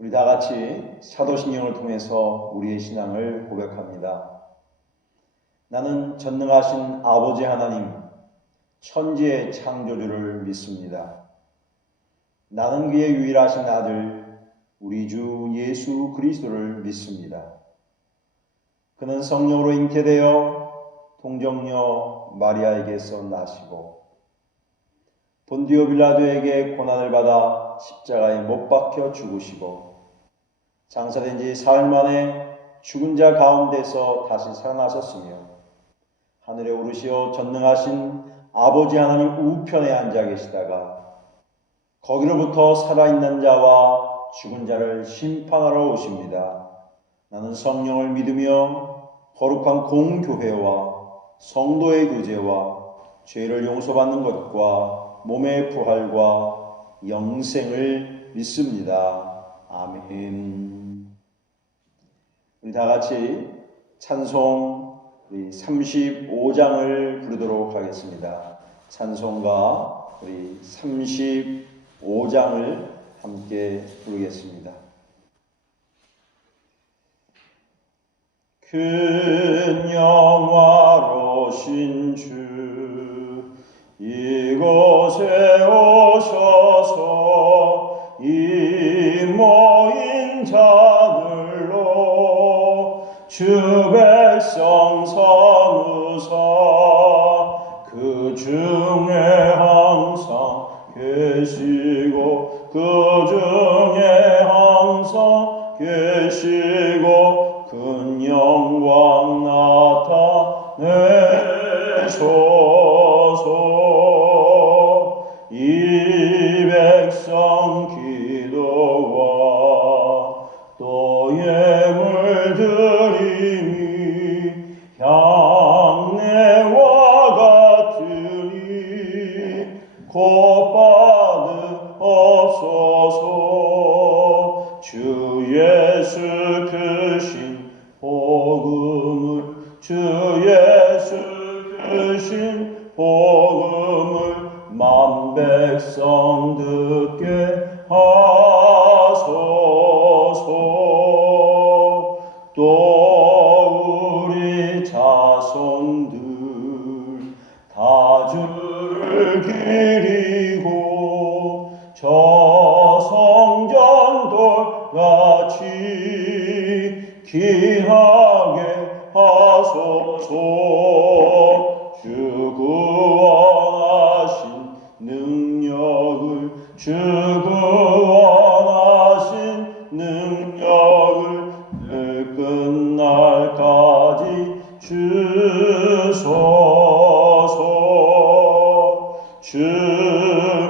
우리 다 같이 사도신경을 통해서 우리의 신앙을 고백합니다. 나는 전능하신 아버지 하나님, 천지의 창조주를 믿습니다. 나는 그의 유일하신 아들, 우리 주 예수 그리스도를 믿습니다. 그는 성령으로 잉태되어 동정녀 마리아에게서 나시고 본디오 빌라도에게 고난을 받아 십자가에 못 박혀 죽으시고 장사된 지 사흘 만에 죽은 자 가운데서 다시 살아나셨으며 하늘에 오르시어 전능하신 아버지 하나님 우편에 앉아 계시다가 거기로부터 살아있는 자와 죽은 자를 심판하러 오십니다. 나는 성령을 믿으며 거룩한 공교회와 성도의 교제와 죄를 용서받는 것과 몸의 부활과 영생을 믿습니다. 아멘. 우리 다 같이 찬송 35장을 부르도록 하겠습니다. 찬송가 우리 35장을 함께 부르겠습니다. 큰 영화로신 주 이곳에 오셔서 이 모인 자들로 주 백성 삼으사 그 중에 항상 계시고 그 중에 항상 계시고 큰 영광 나타내소서. 이 백성 기도와 또 예물 드림이 향내와 같으니 곧 받으옵소서. 주 예수 크신 복음을 주 예수 크신 복음을 만 백성 듣게 하소서. 또 우리 자손들 다 주를 기리고 저 성전돌같이 귀하게 하소서. 주 구원하신 능력을 주 구원하신 능력을 늘 끝날까지 주소서. 주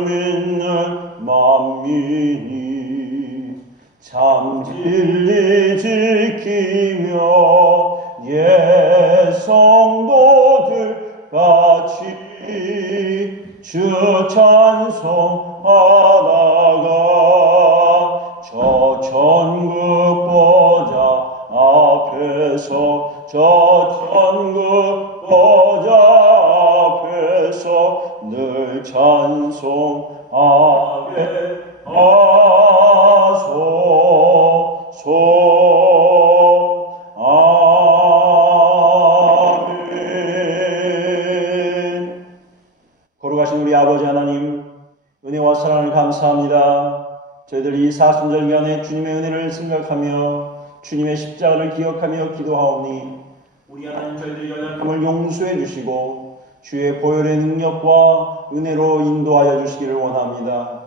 믿는 만민이 참 진리 지키며 옛 성도들 같이 주 찬송하다가 저 천국 보좌 앞에서 저 천국 보좌 앞에서 늘 찬송하게 하소서. 거룩하신 우리 아버지 하나님, 은혜와 사랑을 감사합니다. 저희들 이 사순절 기간에 주님의 은혜를 생각하며 주님의 십자가를 기억하며 기도하오니 우리 하나님 저희들의 연약함을 용서해 주시고 주의 보혈의 능력과 은혜로 인도하여 주시기를 원합니다.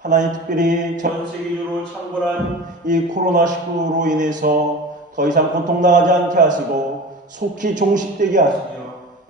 하나님, 특별히 전 세계적으로 창궐한 이 코로나19로 인해서 더 이상 고통당하지 않게 하시고 속히 종식되게 하시며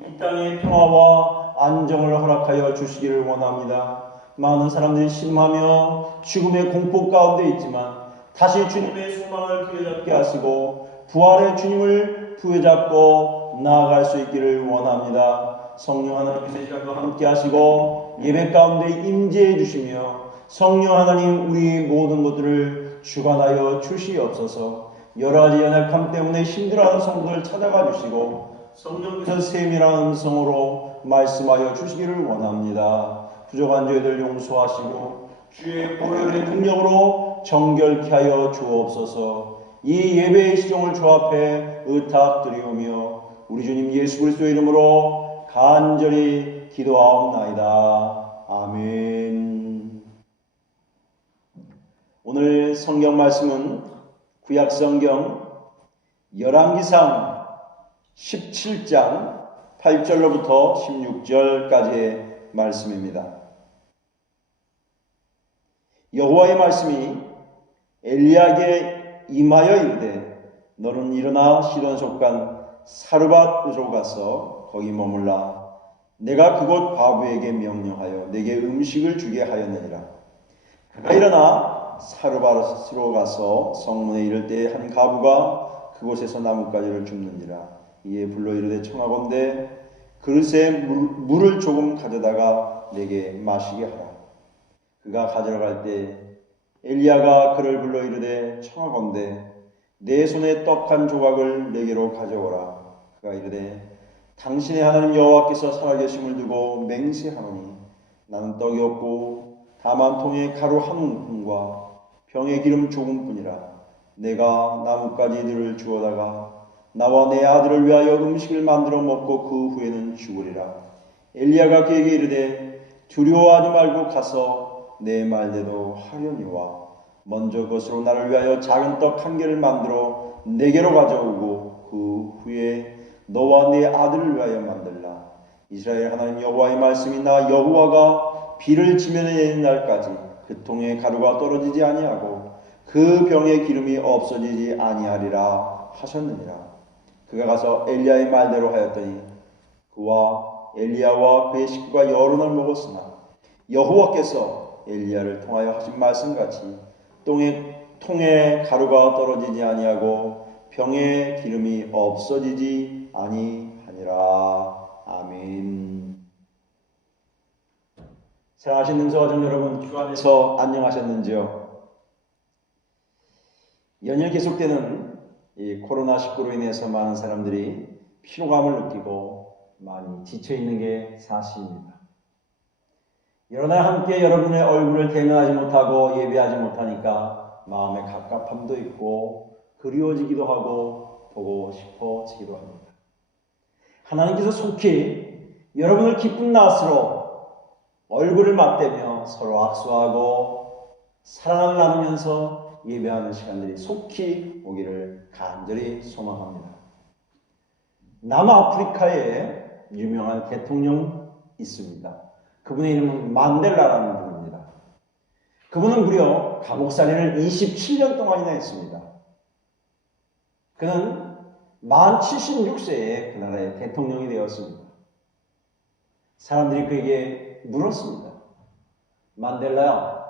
이 땅의 평화와 안정을 허락하여 주시기를 원합니다. 많은 사람들이 신음하며 죽음의 공포 가운데 있지만 다시 주님의 소망을 부여잡게 하시고 부활의 주님을 부여잡고 나아갈 수 있기를 원합니다. 성령 하나님께서 이 시간도 함께 하시고 예배 가운데 임재해 주시며 성령 하나님 우리 모든 것들을 주관하여 주시옵소서. 여러 가지 연약함 때문에 힘들어하는 성도들 찾아가 주시고 성령께서 세밀한 음성으로 말씀하여 주시기를 원합니다. 부족한 저희들 용서하시고 주의 보혈의 능력으로 정결케 하여 주옵소서. 이 예배의 시종을 주 앞에 의탁드리오며 우리 주님 예수 그리스도의 이름으로 간절히 기도하옵나이다. 아멘. 오늘 성경 말씀은 구약 성경 열왕기상 17장 8절로부터 16절까지의 말씀입니다. 여호와의 말씀이 엘리야에게 임하여 이르되 너는 일어나 시돈 속간 사르밧으로 가서 거기 머물라. 내가 그곳 과부에게 명령하여 내게 음식을 주게 하였느니라. 그가 일어나 사르밧으로 가서 성문에 이를 때 한 과부가 그곳에서 나뭇가지를 줍는지라. 이에 불러 이르되 청하건대 그릇에 물을 조금 가져다가 내게 마시게 하라. 그가 가져러 갈 때 엘리야가 그를 불러 이르되 청하건대 내 손에 떡 한 조각을 내게로 가져오라. 그가 이르되 당신의 하나님 여호와께서 살아계심을 두고 맹세하노니 나는 떡이 없고 다만 통에 가루 한 움큼과 병에 기름 조금뿐이라. 내가 나뭇가지들을 주워다가 나와 내 아들을 위하여 음식을 만들어 먹고 그 후에는 죽으리라. 엘리야가 그에게 이르되 두려워하지 말고 가서 내 말대로 하려니와 먼저 그것으로 나를 위하여 작은 떡 한 개를 만들어 내게로 가져오고 그 후에 너와 내 아들을 위하여 만들라. 이스라엘 하나님 여호와의 말씀이 나 여호와가 비를 지면에 내는 날까지 그 통에 가루가 떨어지지 아니하고 그 병에 기름이 없어지지 아니하리라 하셨느니라. 그가 가서 엘리야의 말대로 하였더니 그와 엘리야와 그의 식구가 여러 날 먹었으나 여호와께서 엘리야를 통하여 하신 말씀같이 통에 가루가 떨어지지 아니하고 병에 기름이 없어지지 아니하니라. 아멘. 사랑하신 능서가족 여러분, 주안에서 안녕하셨는지요? 연일 계속되는 이 코로나19로 인해서 많은 사람들이 피로감을 느끼고 많이 지쳐있는 게 사실입니다. 여러 날 함께 여러분의 얼굴을 대면하지 못하고 예배하지 못하니까 마음의 갑갑함도 있고 그리워지기도 하고 보고 싶어지기도 합니다. 하나님께서 속히 여러분을 기쁜 낯으로 얼굴을 맞대며 서로 악수하고 사랑을 나누면서 예배하는 시간들이 속히 오기를 간절히 소망합니다. 남아프리카에 유명한 대통령 있습니다. 그분의 이름은 만델라라는 분입니다. 그분은 무려 감옥살이를 27년 동안이나 했습니다. 그는 만 76세에 그 나라의 대통령이 되었습니다. 사람들이 그에게 물었습니다. 만델라야,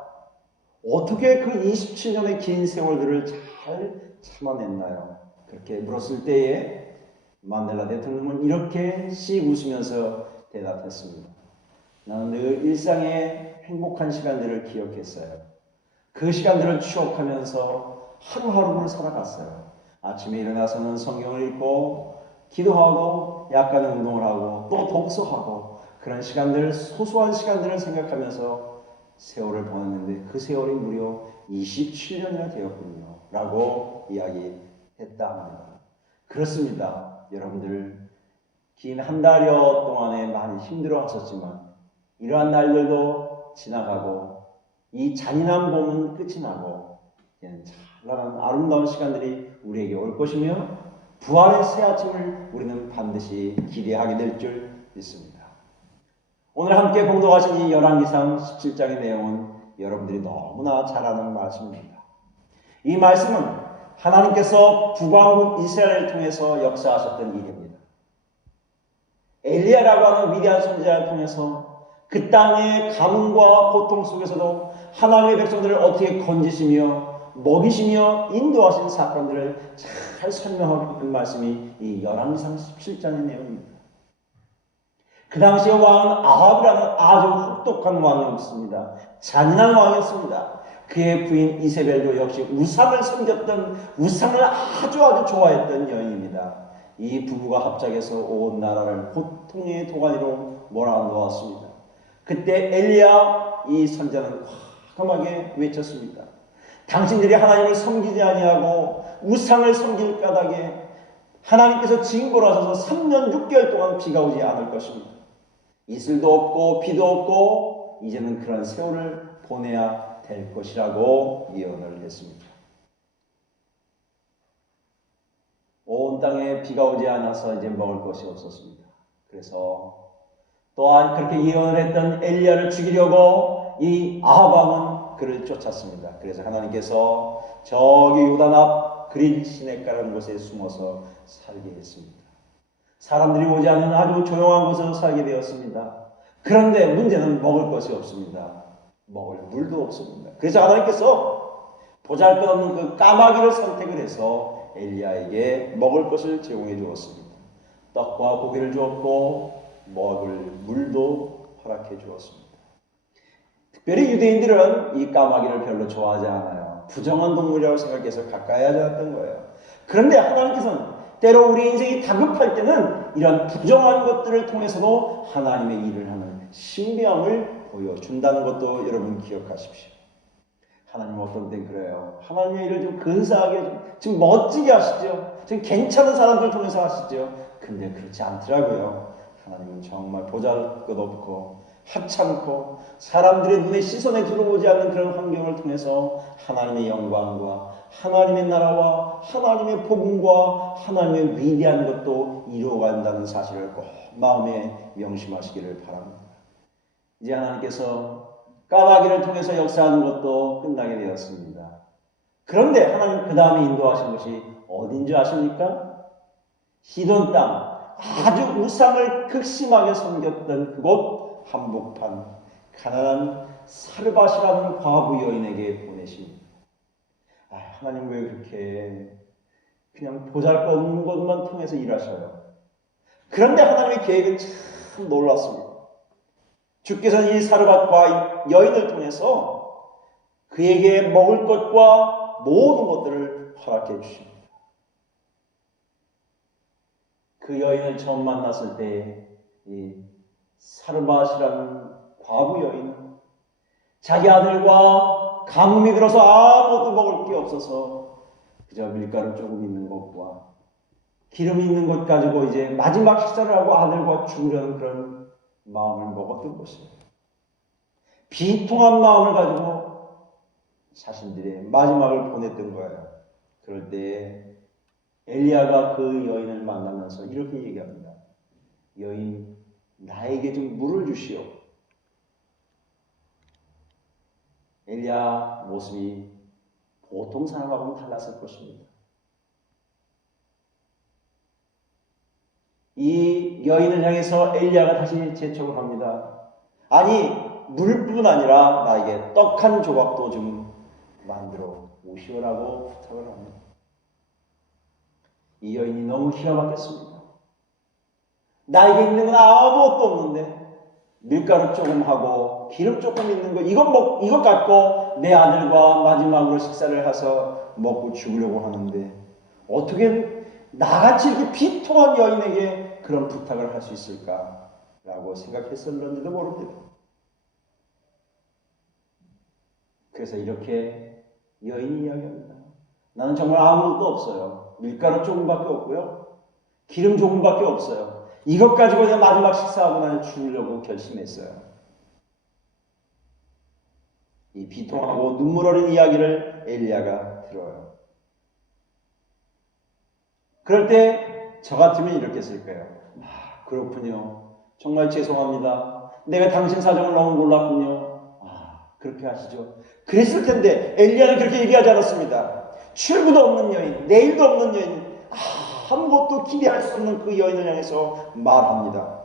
어떻게 그 27년의 긴 세월들을 잘 참아냈나요? 그렇게 물었을 때에 만델라 대통령은 이렇게 씩 웃으면서 대답했습니다. 나는 늘 일상의 행복한 시간들을 기억했어요. 그 시간들을 추억하면서 하루하루를 살아갔어요. 아침에 일어나서는 성경을 읽고 기도하고 약간의 운동을 하고 또 독서하고 그런 시간들, 소소한 시간들을 생각하면서 세월을 보냈는데 그 세월이 무려 27년이나 되었군요. 라고 이야기했다 합니다. 그렇습니다. 여러분들 긴 한 달여 동안에 많이 힘들어 하셨지만 이러한 날들도 지나가고 이 잔인한 봄은 끝이 나고 찬란한 아름다운 시간들이 우리에게 올 것이며 부활의 새 아침을 우리는 반드시 기대하게 될 줄 믿습니다. 오늘 함께 봉독하신 이 열왕기상 17장의 내용은 여러분들이 너무나 잘 아는 말씀입니다. 이 말씀은 하나님께서 북왕국 이스라엘을 통해서 역사하셨던 일입니다. 엘리야라고 하는 위대한 선지자를 통해서 그 땅의 가뭄과 고통 속에서도 하나님의 백성들을 어떻게 건지시며 먹이시며 인도하신 사건들을 잘 설명하고 있는 말씀이 이 열왕기상 17장의 내용입니다. 그 당시의 왕은 아합이라는 아주 혹독한 왕이었습니다. 잔인한 왕이었습니다. 그의 부인 이세벨도 역시 우상을 섬겼던, 우상을 아주 좋아했던 여인입니다. 이 부부가 합작해서 온 나라를 고통의 도가니로 몰아넣었습니다. 그때 엘리야 이 선자는 과감하게 외쳤습니다. 당신들이 하나님을 섬기지 아니하고 우상을 섬길 까닭에 하나님께서 징벌하셔서 3년 6개월 동안 비가 오지 않을 것입니다. 이슬도 없고 비도 없고 이제는 그런 세월을 보내야 될 것이라고 예언을 했습니다. 온 땅에 비가 오지 않아서 이제 먹을 것이 없었습니다. 그래서 또한 그렇게 예언을 했던 엘리야를 죽이려고 이 아합 왕은 그를 쫓았습니다. 그래서 하나님께서 저기 요단 앞 그린 시냇가라는 곳에 숨어서 살게 했습니다. 사람들이 오지 않는 아주 조용한 곳에서 살게 되었습니다. 그런데 문제는 먹을 것이 없습니다. 먹을 물도 없습니다. 그래서 하나님께서 보잘것없는 그 까마귀를 선택을 해서 엘리야에게 먹을 것을 제공해 주었습니다. 떡과 고기를 주었고 먹을 물도 허락해 주었습니다. 특별히 유대인들은 이 까마귀를 별로 좋아하지 않아요. 부정한 동물이라고 생각해서 가까이 하지 않았던 거예요. 그런데 하나님께서는 때로 우리 인생이 다급할 때는 이런 부정한 것들을 통해서도 하나님의 일을 하는 신비함을 보여준다는 것도 여러분 기억하십시오. 하나님은 어떤 땐 그래요. 하나님의 일을 좀 근사하게, 좀 멋지게 하시죠. 좀 괜찮은 사람들 통해서 하시죠. 근데 그렇지 않더라고요. 하나님은 정말 보잘것없고 하찮고 사람들의 눈에 시선에 들어오지 않는 그런 환경을 통해서 하나님의 영광과 하나님의 나라와 하나님의 복음과 하나님의 위대한 것도 이루어간다는 사실을 꼭 마음에 명심하시기를 바랍니다. 이제 하나님께서 까마귀를 통해서 역사하는 것도 끝나게 되었습니다. 그런데 하나님 그 다음에 인도하신 것이 어딘 줄 아십니까? 시돈 땅, 아주 우상을 극심하게 섬겼던 그곳 한복판 가난한 사르밧이라는 과부 여인에게 보내십니다. 하나님 왜 그렇게 그냥 보잘것없는 것만 통해서 일하셔요? 그런데 하나님의 계획은 참 놀랐습니다. 주께서는 이 사르밧과 여인을 통해서 그에게 먹을 것과 모든 것들을 허락해 주십니다. 그 여인을 처음 만났을 때 이 사르밧이라는 과부 여인은 자기 아들과 가뭄이 들어서 아무것도 먹을 게 없어서 그저 밀가루 조금 있는 것과 기름 있는 것 가지고 이제 마지막 식사를 하고 아들과 죽으려는 그런 마음을 먹었던 것이에요. 비통한 마음을 가지고 자신들의 마지막을 보냈던 거예요. 그럴 때 엘리야가 그 여인을 만나면서 이렇게 얘기합니다. 여인, 나에게 좀 물을 주시오. 엘리야 모습이 보통 사람하고는 달랐을 것입니다. 이 여인을 향해서 엘리야가 다시 재촉을 합니다. 아니, 물뿐 아니라 나에게 떡 한 조각도 좀 만들어 오시오라고 부탁을 합니다. 이 여인이 너무 기가 막혔습니다. 나에게 있는 건 아무것도 없는데 밀가루 조금 하고 기름 조금 있는 거 이것 갖고 내 아들과 마지막으로 식사를 해서 먹고 죽으려고 하는데 어떻게 나같이 이렇게 비통한 여인에게 그런 부탁을 할 수 있을까라고 생각했었는지도 모릅니다. 그래서 이렇게 여인이 이야기합니다. 나는 정말 아무것도 없어요. 밀가루 조금밖에 없고요. 기름 조금밖에 없어요. 이것 가지고 내가 마지막 식사하고 나는 죽으려고 결심했어요. 이 비통하고 눈물 어린 이야기를 엘리야가 들어요. 그럴 때 저 같으면 이렇게 쓸 거예요. 그렇군요. 정말 죄송합니다. 내가 당신 사정을 너무 몰랐군요. 그렇게 하시죠. 그랬을 텐데 엘리야는 그렇게 얘기하지 않았습니다. 출구도 없는 여인, 내일도 없는 여인, 아무것도 기대할 수 없는 그 여인을 향해서 말합니다.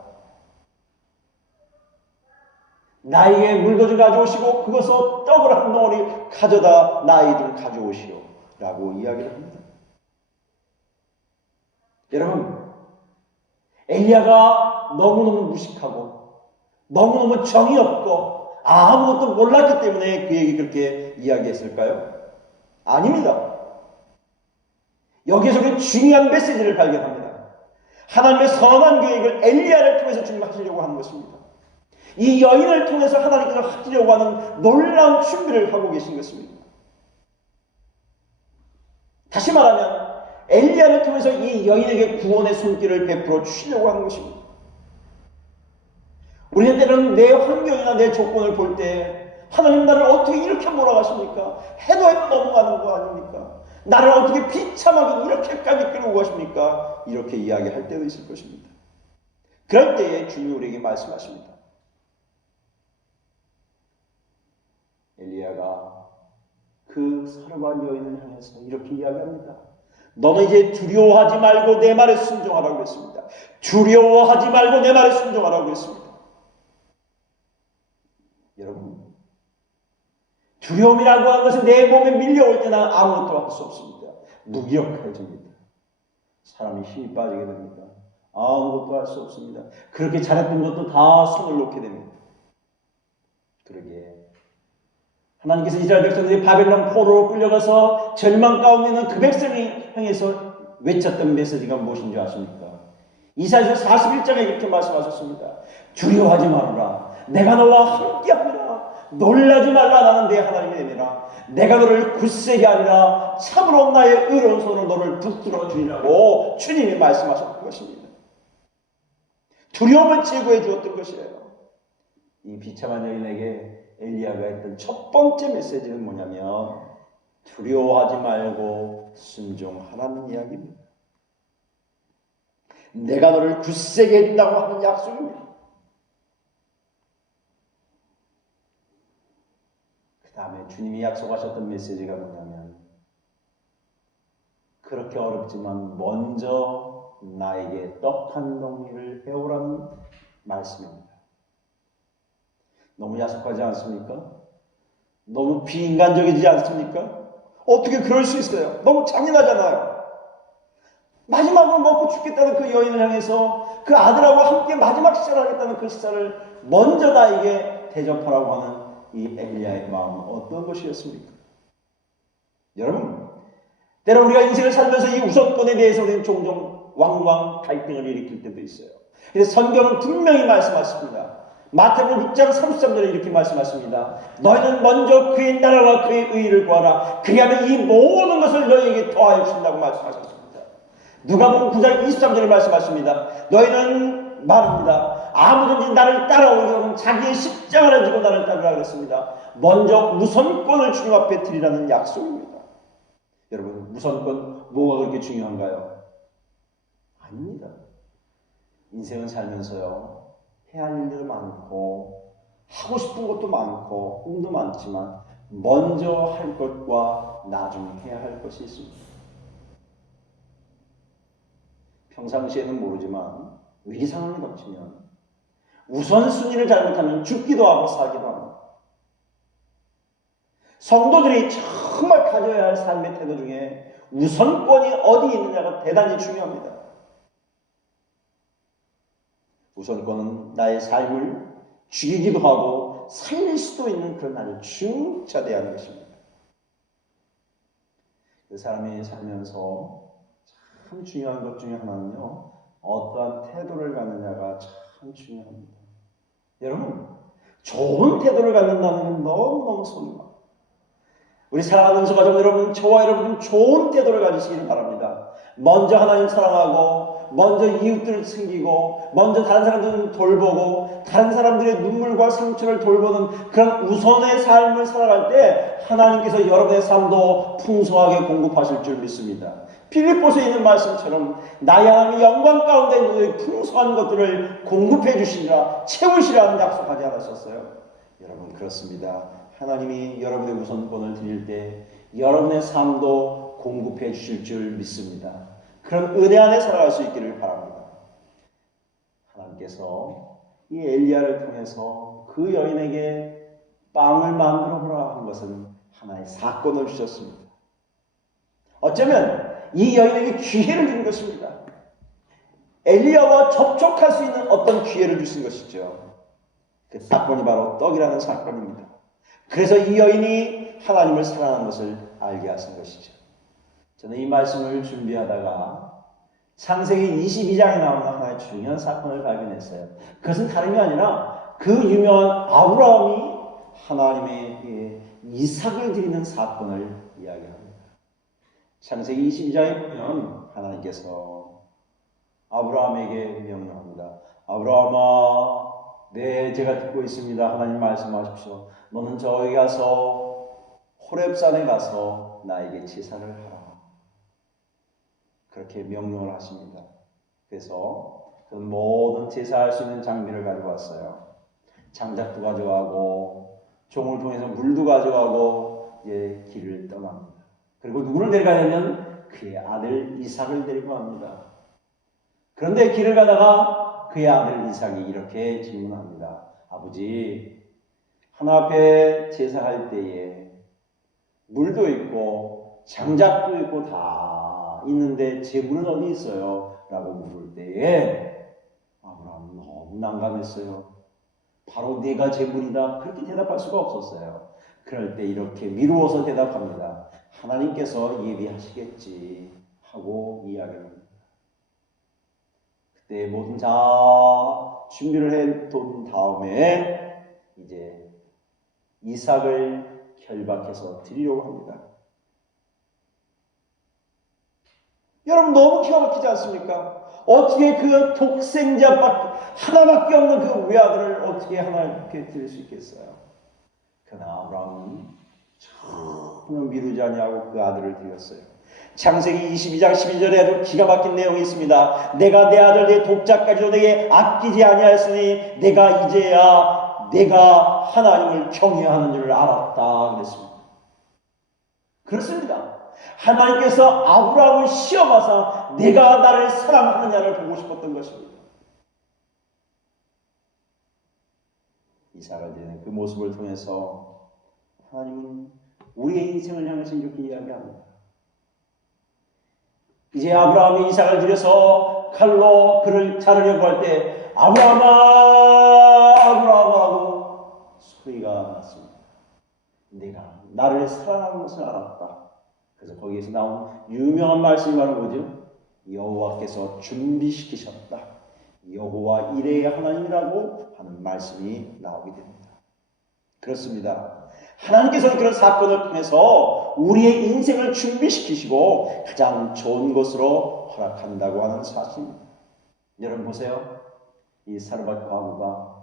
나에게 물도 좀 가져오시고 그것을 떡을 한 덩어리 가져다 나에게 좀 가져오시오 라고 이야기를 합니다. 여러분, 엘리야가 너무너무 무식하고 너무너무 정이 없고 아무것도 몰랐기 때문에 그에게 그렇게 이야기했을까요? 아닙니다. 여기에서 우리는 중요한 메시지를 발견합니다. 하나님의 선한 계획을 엘리야를 통해서 주님 하시려고 하는 것입니다. 이 여인을 통해서 하나님께서 하시려고 하는 놀라운 준비를 하고 계신 것입니다. 다시 말하면 엘리야를 통해서 이 여인에게 구원의 손길을 베풀어 주시려고 하는 것입니다. 우리는 때로는 내 환경이나 내 조건을 볼 때 하나님 나를 어떻게 이렇게 몰아가십니까? 해도 넘어가는 거 아닙니까? 나를 어떻게 비참하게 이렇게까지 끌고 가십니까? 이렇게 이야기할 때도 있을 것입니다. 그럴 때에 주님이 우리에게 말씀하십니다. 엘리야가 그 사르밧 여인을 향해서 이렇게 이야기합니다. 너는 이제 두려워하지 말고 내 말에 순종하라고 했습니다. 두려워하지 말고 내 말에 순종하라고 했습니다. 여러분, 두려움이라고 하는 것은 내 몸에 밀려올 때 난 아무것도 할 수 없습니다. 무기력해집니다. 사람이 힘이 빠지게 됩니다. 아무것도 할 수 없습니다. 그렇게 잘했던 것도 다 손을 놓게 됩니다. 그러게 하나님께서 이스라엘 백성들이 바벨론 포로로 끌려가서 절망 가운데 있는 그 백성이 향해서 외쳤던 메시지가 무엇인 줄 아십니까? 이사야서 41장에 이렇게 말씀하셨습니다. 두려워하지 말아라. 내가 너와 함께하리라. 놀라지 말라. 나는 내 하나님이 됨이라. 내가 너를 굳세게 하리라. 참으로 나의 의로운 손으로 너를 붙들어 주리라고 주님이 말씀하셨던 것입니다. 두려움을 제거해 주었던 것이에요. 이 비참한 여인에게 엘리야가 했던 첫 번째 메시지는 뭐냐면 두려워하지 말고 순종하라는 이야기입니다. 내가 너를 굳세게 해준다고 하는 약속입니다. 그 다음에 주님이 약속하셨던 메시지가 뭐냐면 그렇게 어렵지만 먼저 나에게 떡 한 덩이를 해오라는 말씀입니다. 너무 야속하지 않습니까? 너무 비인간적이지 않습니까? 어떻게 그럴 수 있어요? 너무 잔인하잖아요. 마지막으로 먹고 죽겠다는 그 여인을 향해서 그 아들하고 함께 마지막 식사를 하겠다는 그 식사를 먼저 나에게 대접하라고 하는 이 엘리야의 마음은 어떤 것이었습니까? 여러분, 때로 우리가 인생을 살면서 이 우선권에 대해서 우리는 종종 왕왕 갈등을 일으킬 때도 있어요. 그래서 성경은 분명히 말씀하십니다. 마태복음 6장 33절에 이렇게 말씀하십니다. 너희는 먼저 그의 나라와 그의 의의를 구하라. 그리하면 이 모든 것을 너희에게 더하여 주신다고 말씀하셨습니다. 누가복음 9장 23절에 말씀하십니다. 너희는 말합니다. 아무든지 나를 따라오려면 자기의 십자가를 지고 나를 따르라 그랬습니다. 먼저 우선권을 주님 앞에 드리라는 약속입니다. 여러분, 우선권 뭐가 그렇게 중요한가요? 아닙니다. 인생을 살면서요, 해야 할 일도 많고 하고 싶은 것도 많고 꿈도 많지만 먼저 할 것과 나중에 해야 할 것이 있습니다. 평상시에는 모르지만 위기 상황이 닥치면 우선순위를 잘못하면 죽기도 하고 살기도 합니다. 성도들이 정말 가져야 할 삶의 태도 중에 우선권이 어디 있느냐가 대단히 중요합니다. 우선권은 나의 삶을 죽이기도 하고 살릴 수도 있는 그런 날을 중차대야 하는 것입니다. 그 사람이 살면서 참 중요한 것 중에 하나는요, 어떠한 태도를 갖느냐가 참 중요합니다. 여러분, 좋은 태도를 갖는다는 건 너무너무 소중합니다. 우리 사랑하는 가족 여러분, 저와 여러분 좋은 태도를 가지시기를 바랍니다. 먼저 하나님 사랑하고 먼저 이웃들을 챙기고 먼저 다른 사람들을 돌보고 다른 사람들의 눈물과 상처를 돌보는 그런 우선의 삶을 살아갈 때 하나님께서 여러분의 삶도 풍성하게 공급하실 줄 믿습니다. 필립보서에 있는 말씀처럼 나의 하나님의 영광 가운데 있는 풍성한 것들을 공급해 주시리라, 채우시라는 약속하지 않으셨어요? 여러분, 그렇습니다. 하나님이 여러분의 우선권을 드릴 때 여러분의 삶도 공급해 주실 줄 믿습니다. 그런 은혜 안에 살아갈 수 있기를 바랍니다. 하나님께서 이 엘리야를 통해서 그 여인에게 빵을 만들어 보라 한 것은 하나의 사건을 주셨습니다. 어쩌면 이 여인에게 기회를 준 것입니다. 엘리야와 접촉할 수 있는 어떤 기회를 주신 것이죠. 그 사건이 바로 떡이라는 사건입니다. 그래서 이 여인이 하나님을 사랑하는 것을 알게 하신 것이죠. 저는 이 말씀을 준비하다가 창세기 22장에 나오는 하나의 중요한 사건을 발견했어요. 그것은 다름이 아니라 그 유명한 아브라함이 하나님의 이삭을 드리는 사건을 이야기합니다. 창세기 22장에 보면 하나님께서 아브라함에게 명령합니다. 아브라함아, 네, 제가 듣고 있습니다. 하나님 말씀하십시오. 너는 저기 가서 호렙산에 가서 나에게 제사를 하라. 그렇게 명령을 하십니다. 그래서 저는 모든 제사할 수 있는 장비를 가지고 왔어요. 장작도 가져가고 종을 통해서 물도 가져가고 길을 떠납니다. 그리고 누구를 데려가냐면 그의 아들 이삭을 데리고 갑니다. 그런데 길을 가다가 그의 아들 이삭이 이렇게 질문합니다. 아버지, 하나 앞에 제사할 때에 물도 있고 장작도 있고 다 있는데 제물은 어디 있어요? 라고 물을 때에 아브라함은 너무 난감했어요. 바로 내가 제물이다. 그렇게 대답할 수가 없었어요. 그럴 때 이렇게 미루어서 대답합니다. 하나님께서 예비하시겠지 하고 이야기를 합니다. 그때 모든 준비를 해둔 다음에 이제 이삭을 결박해서 드리려고 합니다. 여러분, 너무 기가 막히지 않습니까? 어떻게 그 독생자 하나밖에 없는 그 외아들을 어떻게 하나님께 드릴 수 있겠어요? 그러나 아브라함은 전혀 미루지 아니하고 그 아들을 드렸어요. 창세기 22장 12절에 아주 기가 막힌 내용이 있습니다. 내가 내 아들 내 독자까지도 내게 아끼지 아니하였으니 내가 이제야 내가 하나님을 경외하는 줄을 알았다 그랬습니다. 그렇습니다. 하나님께서 아브라함을 시험하사 내가 나를 사랑하느냐를 보고 싶었던 것입니다. 이삭을 드리는 그 모습을 통해서 하나님은 우리의 인생을 향해서 이렇게 이야기합니다. 이제 아브라함이 이삭을 들여서 칼로 그를 자르려고 할 때 아브라함아, 아브라함아 하고 소리가 났습니다. 내가 나를 사랑하는 것을 알았다. 그래서 거기에서 나온 유명한 말씀이 바로 뭐죠? 여호와께서 준비시키셨다. 여호와 이레의 하나님이라고 하는 말씀이 나오게 됩니다. 그렇습니다. 하나님께서는 그런 사건을 통해서 우리의 인생을 준비시키시고 가장 좋은 것으로 허락한다고 하는 사실입니다. 여러분 보세요. 이 사르밧 과부가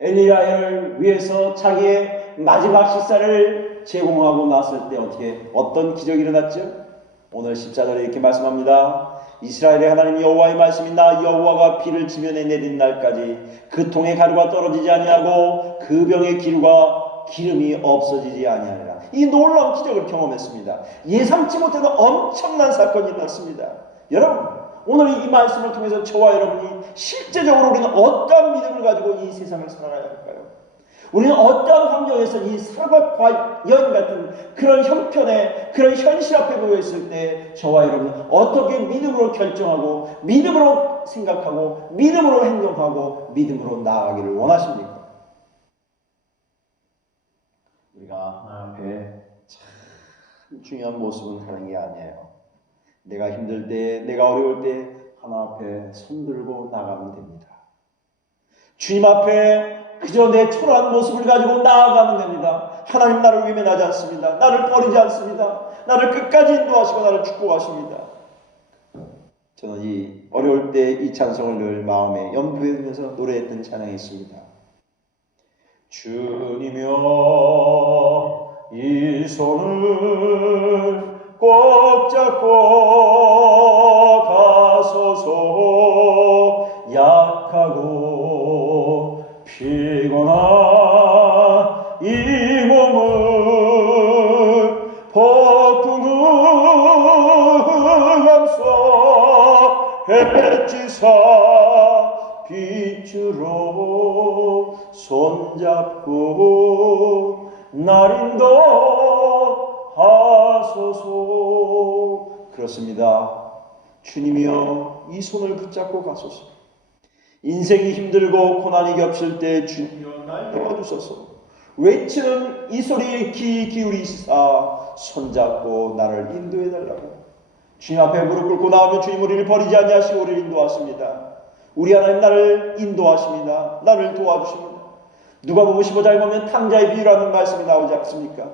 엘리야를 위해서 자기의 마지막 식사를 제공하고 났을 때 어떤 기적이 일어났죠? 오늘 14절에 이렇게 말씀합니다. 이스라엘의 하나님 여호와의 말씀이 나 여호와가 비를 지면에 내린 날까지 그 통에 가루가 떨어지지 아니하고 그 병의 기름이 없어지지 아니하리라. 이 놀라운 기적을 경험했습니다. 예상치 못했던 엄청난 사건이 일어났습니다. 여러분, 오늘 이 말씀을 통해서 저와 여러분이 실제적으로 우리는 어떠한 믿음을 가지고 이 세상을 살아가야 할까요? 우리는 어떠한 환경에서 이 사르밧과 여인 같은 그런 형편에, 그런 현실 앞에 놓여 있을 때 저와 여러분은 어떻게 믿음으로 결정하고 믿음으로 생각하고 믿음으로 행동하고 믿음으로 나아가기를 원하십니까? 우리가 하나님 앞에 참 중요한 모습은 하는 게 아니에요. 내가 힘들 때, 내가 어려울 때 하나님 앞에 손들고 나가면 됩니다. 주님 앞에 그저 내 초라한 모습을 가지고 나아가면 됩니다. 하나님 나를 외면하지 않습니다. 나를 버리지 않습니다. 나를 끝까지 인도하시고 나를 축복하십니다. 저는 이 어려울 때 이 찬송을 늘 마음에 염두에 두면서 노래했던 찬양이 있습니다. 주님여 이 손을 꼭 잡고 가소서. 약하고 피곤한 이 몸을 폭풍을 감싸 빛으로 손잡고 날 인도하소서. 그렇습니다. 주님이여 이 손을 붙잡고 가소서. 인생이 힘들고 고난이 겹칠 때 주님이여 날 도와주소서. 외치는 이 소리에 귀 기울이시사 손잡고 나를 인도해달라고. 주님 앞에 무릎 꿇고 나오면 주님 우리를 버리지 아니하시고 우리를 인도하십니다. 우리 하나님 나를 인도하십니다. 나를 도와주십니다. 누가복음 15장에 보면 탕자의 비유라는 말씀이 나오지 않습니까?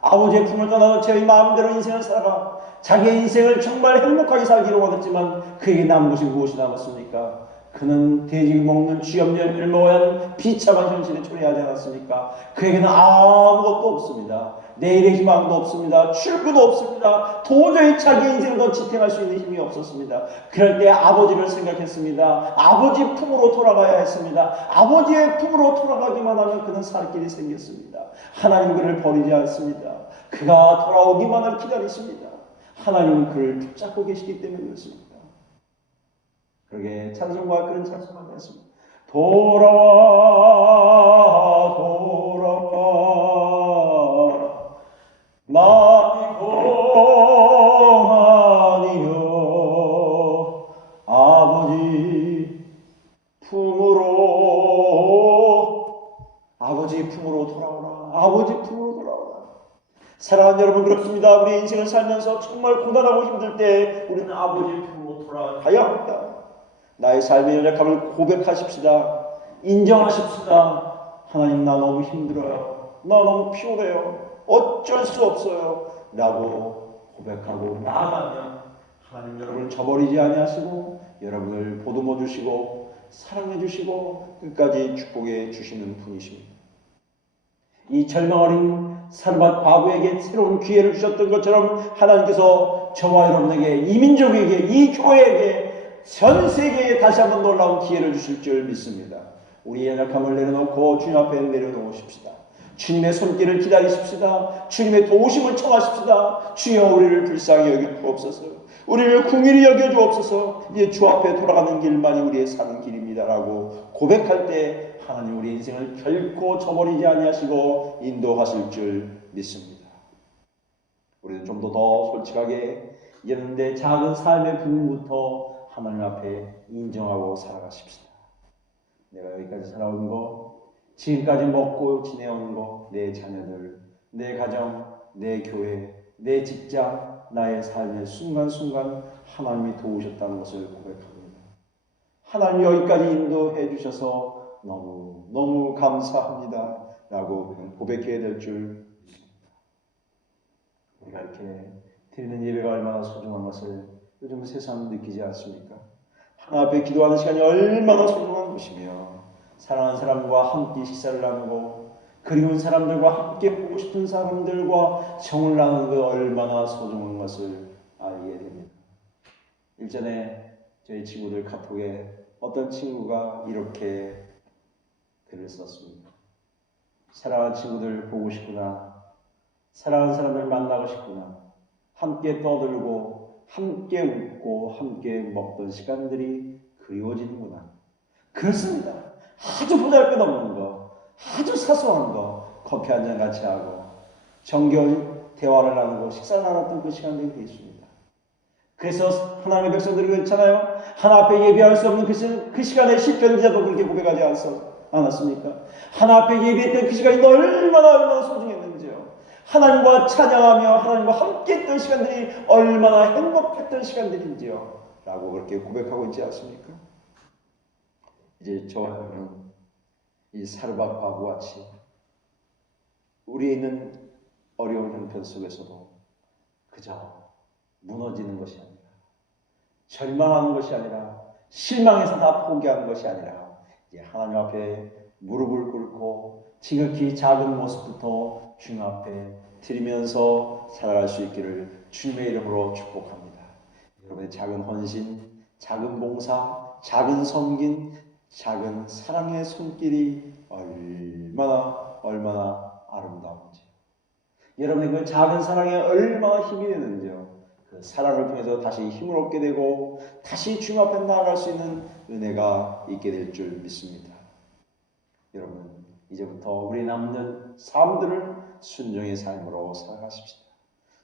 아버지의 품을 떠나서 제 마음대로 인생을 살아가 자기의 인생을 정말 행복하게 살기로 원했지만 그에게 남은 것이 무엇이 남았습니까? 그는 돼지를 먹는 쥐염 열매를 먹어야 하는 비참한 현실에 초래하지 않았습니까? 그에게는 아무것도 없습니다. 내일의 희망도 없습니다. 출구도 없습니다. 도저히 자기 인생을 더 지탱할 수 있는 힘이 없었습니다. 그럴 때 아버지를 생각했습니다. 아버지 품으로 돌아가야 했습니다. 아버지의 품으로 돌아가기만 하면 그는 살 길이 생겼습니다. 하나님 그를 버리지 않습니다. 그가 돌아오기만을 기다리십니다. 하나님은 그를 붙잡고 계시기 때문에 그렇습니다. 그러게 찬송과 그런 찬송을 했습니다. 돌아와 돌아와 나의 공하니여 아버지 품으로 돌아오라. 아버지 품으로 돌아오라. 사랑하는 여러분, 그렇습니다. 우리 인생을 살면서 정말 고단하고 힘들 때 우리는 아버지 품으로 돌아가야 합니다. 나의 삶의 연약함을 고백하십시다. 인정하십시다. 하나님, 나 너무 힘들어요. 나 너무 피곤해요. 어쩔 수 없어요. 라고 고백하고 나아가면 하나님 여러분을 저버리지 아니하시고 여러분을 보듬어 주시고 사랑해 주시고 끝까지 축복해 주시는 분이십니다. 이 절망 어린 사르밧 과부에게 새로운 기회를 주셨던 것처럼 하나님께서 저와 여러분에게, 이 민족에게, 이 교회에게, 전 세계에 다시 한번 놀라운 기회를 주실 줄 믿습니다. 우리의 연약함을 내려놓고 주님 앞에 내려놓으십시다. 주님의 손길을 기다리십시다. 주님의 도우심을 청하십시다. 주여, 우리를 불쌍히 여겨주옵소서. 우리를 긍휼히 여겨주옵소서. 이제 주 앞에 돌아가는 길만이 우리의 사는 길입니다라고 고백할 때 하나님 우리 인생을 결코 저버리지 아니하시고 인도하실 줄 믿습니다. 우리는 좀 더 솔직하게 이제는 내 작은 삶의 부분부터 하나님 앞에 인정하고 살아가십시다. 내가 여기까지 살아온 거, 지금까지 먹고 지내온 거, 내 자녀들, 내 가정, 내 교회, 내 직장, 나의 삶의 순간순간 하나님이 도우셨다는 것을 고백합니다. 하나님 여기까지 인도해 주셔서 너무 감사합니다 라고 고백해야 될 줄 믿습니다. 우리가 이렇게 드리는 예배가 얼마나 소중한 것을 요즘 세상 느끼지 않습니까? 하나님 앞에 기도하는 시간이 얼마나 소중한 것이며 사랑하는 사람과 함께 식사를 나누고 그리운 사람들과 함께 보고 싶은 사람들과 정을 나누는 것 얼마나 소중한 것을 알게 됩니다. 일전에 저희 친구들 카톡에 어떤 친구가 이렇게 글을 썼습니다. 사랑하는 친구들 보고 싶구나. 사랑하는 사람들 만나고 싶구나. 함께 떠들고 함께 웃고 함께 먹던 시간들이 그리워지는구나. 그렇습니다. 아주 보잘것없는 거, 아주 사소한 거, 커피 한잔 같이 하고 정겨운 대화를 나누고 식사를 나눴던 그 시간들이 있습니다. 그래서 하나님의 백성들이 그렇잖아요. 하나 앞에 예배할 수 없는 그 시간에 시편 기자도 그렇게 고백하지 않았습니까? 하나 앞에 예배했던 그 시간이 얼마나 소중했는지요. 하나님과 찬양하며 하나님과 함께했던 시간들이 얼마나 행복했던 시간들인지요 라고 그렇게 고백하고 있지 않습니까? 이제 저와 여러분은 이 사르밧 과부와 같이 우리에 있는 어려운 형편 속에서도 그저 무너지는 것이 아니라, 절망하는 것이 아니라, 실망해서 다 포기하는 것이 아니라 이제 하나님 앞에 무릎을 꿇고 지극히 작은 모습부터 주님 앞에 드리면서 살아갈 수 있기를 주님의 이름으로 축복합니다. 여러분의 작은 헌신, 작은 봉사, 작은 섬긴, 작은 사랑의 손길이 얼마나 아름다운지, 여러분의 그 작은 사랑에 얼마나 힘이 되는지요. 그 사랑을 통해서 다시 힘을 얻게 되고 다시 주님 앞에 나아갈 수 있는 은혜가 있게 될 줄 믿습니다. 여러분, 이제부터 우리 남는 삶들을 순종의 삶으로 살아가십시다.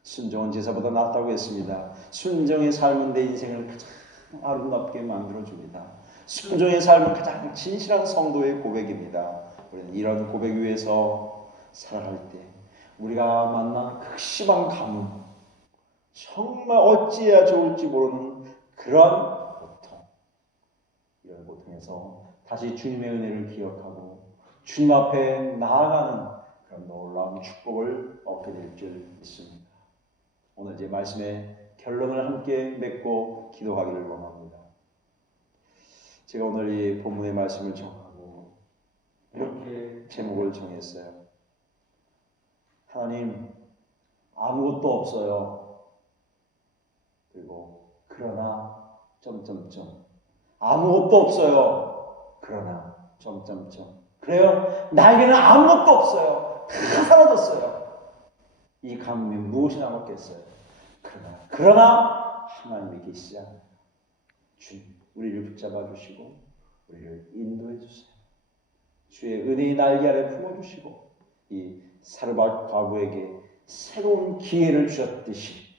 순종은 제사보다 낫다고 했습니다. 순종의 삶은 내 인생을 가장 아름답게 만들어줍니다. 순종의 삶은 가장 진실한 성도의 고백입니다. 우리는 이런 고백 위에서 살아갈 때 우리가 만난 극심한 가뭄, 정말 어찌해야 좋을지 모르는 그런 고통, 이런 고통에서 다시 주님의 은혜를 기억하고 주님 앞에 나아가는 그런 놀라운 축복을 얻게 될 줄 믿습니다. 오늘 제 말씀의 결론을 함께 맺고 기도하기를 원합니다. 제가 오늘 이 본문의 말씀을 정하고 이렇게 제목을 정했어요. 하나님, 아무것도 없어요. 그리고 그러나 아무것도 없어요. 그러나 그래요? 나에게는 아무것도 없어요. 다 사라졌어요. 이 가뭄이 무엇이 남았겠어요? 그러나 하나님이 계시지 않아요. 주님, 우리를 붙잡아 주시고 우리를 인도해 주세요. 주의 은혜의 날개 아래 품어주시고 이 사르밧 과부에게 새로운 기회를 주셨듯이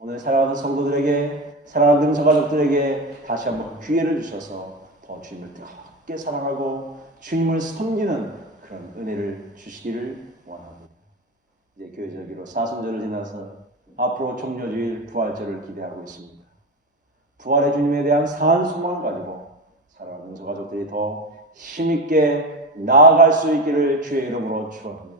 오늘 사랑하는 성도들에게, 사랑하는 능서가족들에게 다시 한번 기회를 주셔서 더 주님을 뜨겁게 사랑하고 주님을 섬기는 그런 은혜를 주시기를 원합니다. 이제 교회절기로 사순절을 지나서 앞으로 종려주일 부활절을 기대하고 있습니다. 부활의 주님에 대한 사한 소망을 가지고 사랑하는 능서가족들이 더 힘있게 나아갈 수 있기를 주의 이름으로 축원합니다.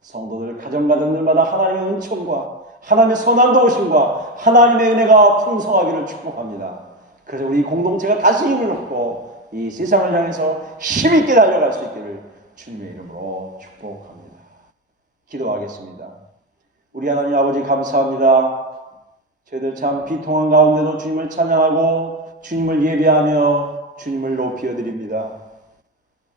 성도들 가정가정들마다 하나님의 은총과 하나님의 선한 도우심과 하나님의 은혜가 풍성하기를 축복합니다. 그래서 우리 공동체가 다시 힘을 얻고 이 세상을 향해서 힘있게 달려갈 수 있기를 주님의 이름으로 축복합니다. 기도하겠습니다. 우리 하나님 아버지 감사합니다. 저희들 참 비통한 가운데도 주님을 찬양하고 주님을 예배하며 주님을 높여드립니다.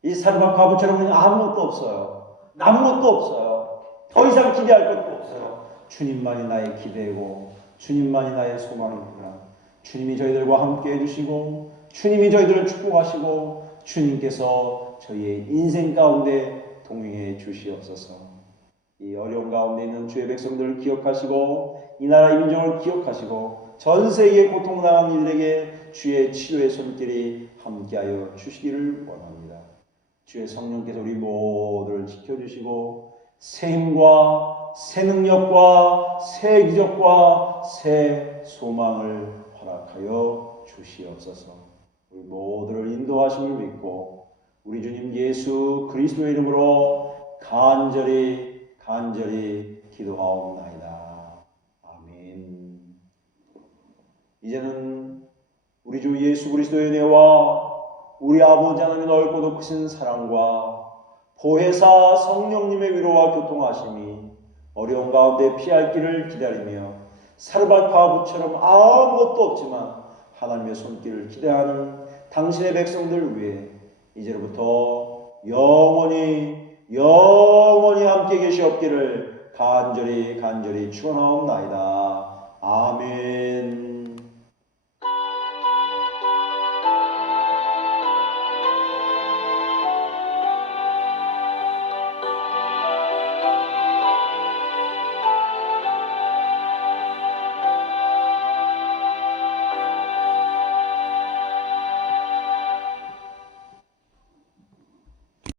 이 사르밧 과부처럼 아무것도 없어요. 아무것도 없어요. 더 이상 기대할 것도 없어요. 주님만이 나의 기대고 주님만이 나의 소망이구나. 주님이 저희들과 함께 해주시고 주님이 저희들을 축복하시고 주님께서 저희의 인생 가운데 동행해 주시옵소서. 이 어려운 가운데 있는 주의 백성들을 기억하시고 이 나라의 민족을 기억하시고 전 세계에 고통당한 이들에게 주의 치료의 손길이 함께하여 주시기를 원합니다. 주의 성령께서 우리 모두를 지켜주시고 새 힘과 새 능력과 새 기적과 새 소망을 허락하여 주시옵소서. 우리 모두를 인도하심을 믿고 우리 주님 예수 그리스도의 이름으로 간절히 기도하옵나이다. 아멘. 이제는 우리 주 예수 그리스도의 은혜와 우리 아버지 하나님의 넓고도 크신 사랑과 보혜사 성령님의 위로와 교통하심이 어려운 가운데 피할 길을 기다리며 사르밧 과부처럼 아무것도 없지만 하나님의 손길을 기대하는 당신의 백성들 위해 이제로부터 영원히 함께 계시옵기를 간절히 축원하옵나이다. 아멘.